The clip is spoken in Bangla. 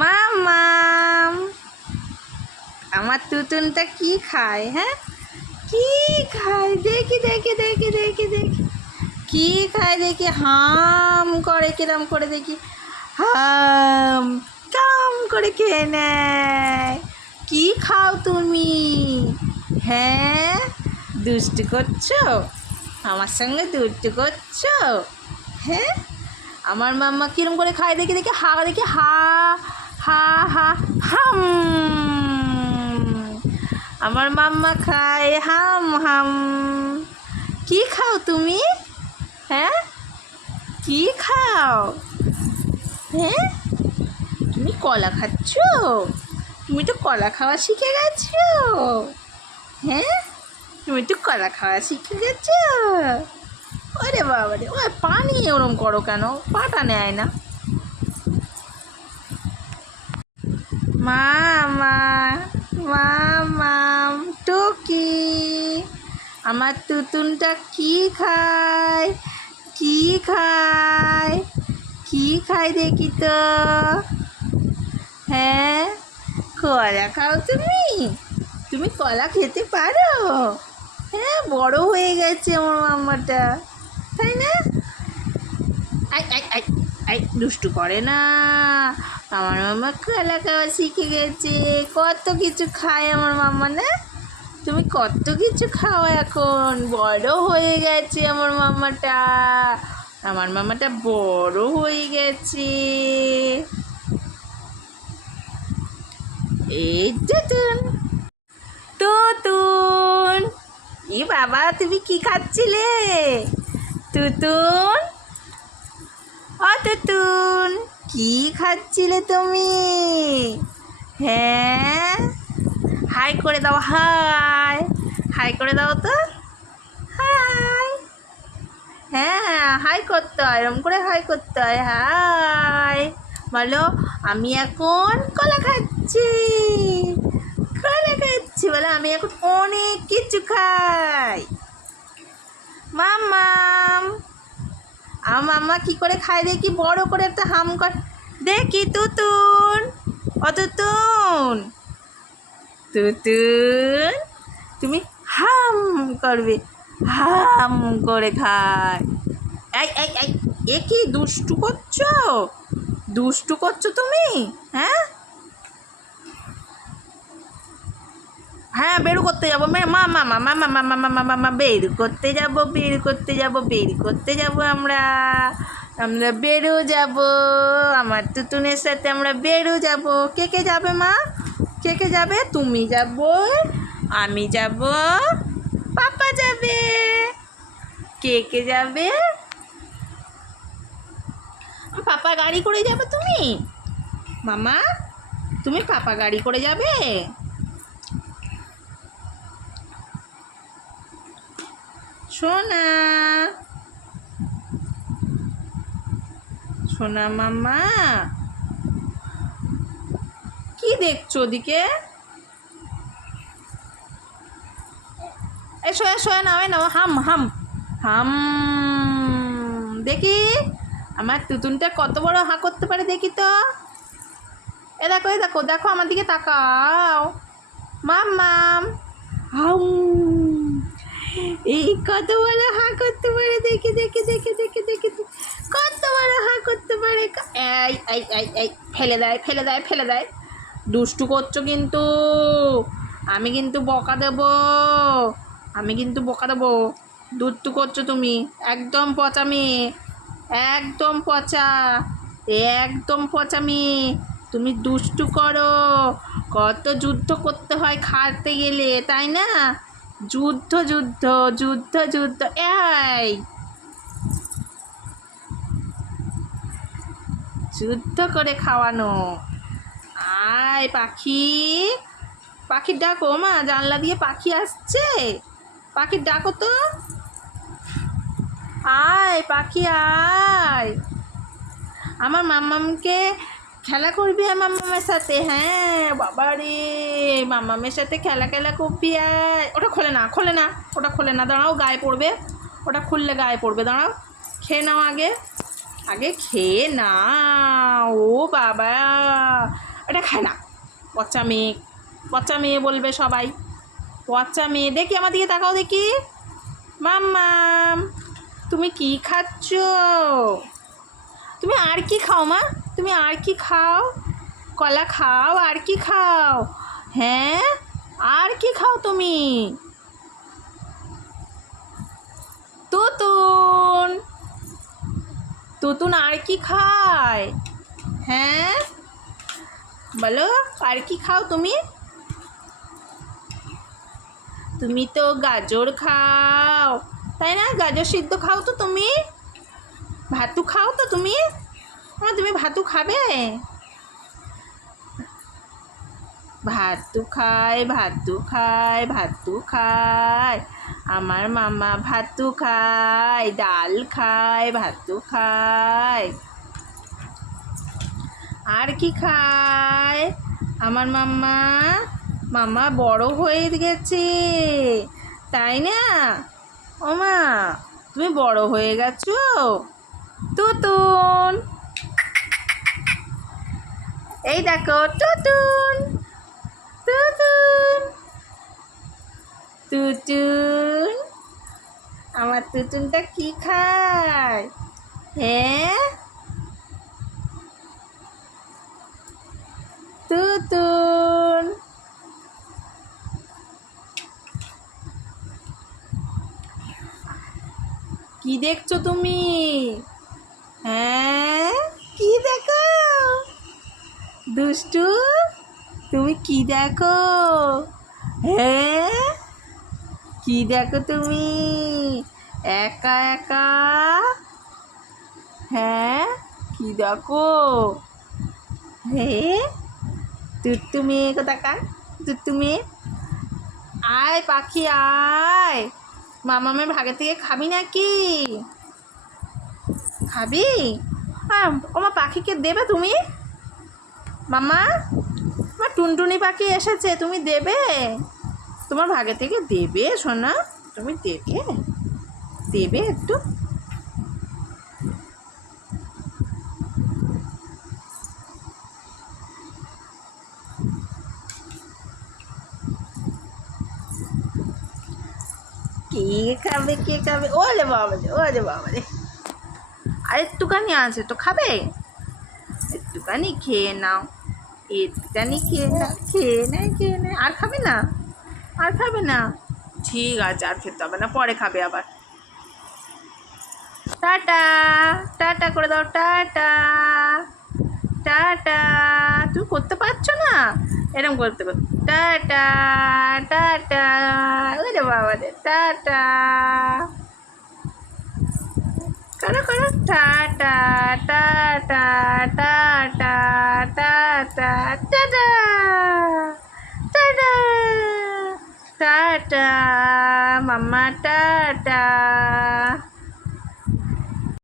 মামাম, আমার তুতুনটা কি খায়? হ্যাঁ, কি খায়? দেখি দেখি দেখি দেখি দেখি কি খায় দেখি। হাম করে, কিরম করে দেখি। হাম, কাম করে খেয়ে নেয়। কি খাও তুমি? হ্যাঁ, দুষ্টু করছো? আমার সঙ্গে দুষ্টু করছো? হ্যাঁ, আমার মাম্মা কিরম করে খায় দেখি দেখি। হা দেখি, হা হা হা হাম। আমার মাম্মা খায় হাম হাম। কি খাও তুমি? হ্যাঁ, কি খাও? হ্যাঁ, তুমি কলা খাচ্ছ? তুমি তো কলা খাওয়া শিখে গেছো। হ্যাঁ, তুমি তো কলা খাওয়া শিখে গেছো। ওরে বাবা রে, ও পানি ওরম করো কেন? পাটা নেয় না। মামা, মামাম, টুকি, আমার তুতুনটা কি খায়? কি খায়? কি খায় দেখি তো। হ্যাঁ, কলা খাও তুমি? তুমি কলা খেতে পারো? হ্যাঁ, বড় হয়ে গেছে আমার মাম্মাটা, তাই না? আই আই আই আই, দুষ্টু করে না। আমার মাম্মা কলা খাওয়া শিখে গেছে। কত কিছু খায় আমার মাম্মা, না? তুমি কত কিছু খাও এখন, বড় হয়ে গেছে আমার মাম্মাটা। আমার মামাটা বড় হয়ে গেছে। এই তুতুন, তুতুন, ই বাবা, তুমি কি খাচ্ছিলে? তুতুন, ও তুতুন, কি খাচ্ছিলে তুমি? হ্যাঁ, হাই করে দাও। হাই, হাই করে দাও তো। হাই। হ্যাঁ, হাই করতে হয়, এরকম করে হাই করতে হয়। হাই বলো, আমি এখন কলা খাচ্ছি। কলা খাচ্ছি বলো, আমি এখন অনেক কিছু খাই। মাম্মাম, আমার মাম্মা কি করে খায় দেখি, বড় করে একটা হাম কর দেখি। তুতুন, ও তুতুন, তুতুন, তুমি হাম করবে। হাম করে খায়। এই এই এই, এ কি দুষ্টু করছো? দুষ্টু করছো তুমি? হ্যাঁ, হ্যাঁ, বের করতে যাবো। মা মা মা মা মা মা মা মা মা মা বের করতে যাবো, বের করতে যাবো, বের করতে যাবো। আমরা আমরা বেরো যাব। আমার তুতুনের সাথে আমরা বেরো যাব। কে কে যাবে মা? কে কে যাবে? তুমি যাবো, আমি যাব, পাপা যাবে। কে কে যাবে? পাপা গাড়ি করে যাবে তুমি? মামা, তুমি পাপা গাড়ি করে যাবে? সোনা, সোনা মামা, কি দেখছো ওদিকে? এই সোয়া সোয়া নাও, নাও, হাম হাম হাম। দেখি আমার তুতুনটা কত বড় হা করতে পারে দেখি তো। এ দেখো, এ দেখো, দেখো আমার দিকে তাকাও। মাম্মাম, হাম, এই কত বড় হা করতে পারে দেখি দেখি দেখি দেখি দেখি। কত বড় হা করতে পারে। এই এই এই এই, ফেলে দেয় ফেলে দেয় ফেলে দেয়। দুষ্টু করছো কিন্তু, আমি কিন্তু বকা দেব। আমি কিন্তু বকা দেবো। দুষ্টু করছো তুমি, একদম পচামি, একদম পচা, একদম পচামি। তুমি দুষ্টু করো। কত যুদ্ধ করতে হয় খাতে গেলে, তাই না? যুদ্ধ যুদ্ধ যুদ্ধ যুদ্ধ। এই, যুদ্ধ করে খাওয়ানো। আয় পাখি, পাখির ডাকো মা, জানলা দিয়ে পাখি আসছে। পাখির ডাকো তো। আয় পাখি আয়। আমার মাম্মামকে খেলা করবি আমার মামার সাথে? হ্যাঁ বাবা রে, মাম্মামের সাথে খেলা খেলা করবি। আয়। ওটা খোলে না, খোলে না, ওটা খোলে না, দাঁড়াও, গায়ে পড়বে। ওটা খুললে গায়ে পড়বে, দাঁড়াও, খেয়ে নাও আগে। আগে খেয়ে না। ও বাবা, এটা খায় না। পচা মেয়ে, পচা মেয়ে বলবে সবাই, পচা মেয়ে। দেখি আমার দিকে তাকাও দেখি। মাম্মাম, তুমি কি খাচ্ছ? তুমি আর কি খাও মা? তুমি আর কি খাও? কলা খাও? আর কি খাও? হ্যাঁ, আর কি খাও তুমি? তুতুন, তুতুন আর কি খায়? হ্যাঁ বলো, আর কি খাও তুমি? তুমি তো গাজর খাও, তাই না? গাজর সিদ্ধ খাও তো তুমি? ভাতু খাও তো তুমি? তুমি ভাতু খাবে? ভাতু খায়, ভাতু খায়, ভাতু খায়। আমার মামা ভাতু খায়, ডাল খায়, ভাতু খায়। আর কি খায় আমার মাম্মা? মামা বড় হয়ে গেছে, তাই না? ও মা, তুমি বড় হয়ে গেছো? তুতুন, এই দেখো তুতুন, তুতুন, তুতুন। আমার তুতুনটা কি খায়? হ্যাঁ তুতুন, কি দেখছো তুমি? হ্যাঁ, কি দেখো দুষ্টু? তুমি কি দেখো? হ্যাঁ, কি দেখো তুমি একা একা? হ্যাঁ, কি দেখো? হে, তুত্তু মেয়ে কোথাকার, তুত্তু মেয়ে। আয় পাখি আয়, মামামের ভাগে থেকে খাবি নাকি? খাবি? হ্যাঁ, ওমা পাখিকে দেবে তুমি? মামা, আমার টুনটুনি পাখি এসেছে, তুমি দেবে? তোমার ভাগে থেকে দেবে সোনা? তুমি দেবে? দেবে একটু? কে খাবে, কে খাবে? ওরে বাবা রে, ওরে বাবা রে, আর একটুখানি আছে তো, খাবে? একটুখানি খেয়ে নাও, একটুখানি খেয়ে নাও, খেয়ে নেয়, খেয়ে নেয়। আর খাবে না? আর খাবে না? ঠিক আছে, আর খেতে হবে না, পরে খাবে আবার। টাটা, টাটা করে দাও, টাটা, টাটা। তুমি করতে পারছো না? এরকম করতে পারো, টাটা, টাটা। ওরে বাবা রে, টাটা করো, করো, tata, tata, tata, tata, tata, tata, tata, mamma tata.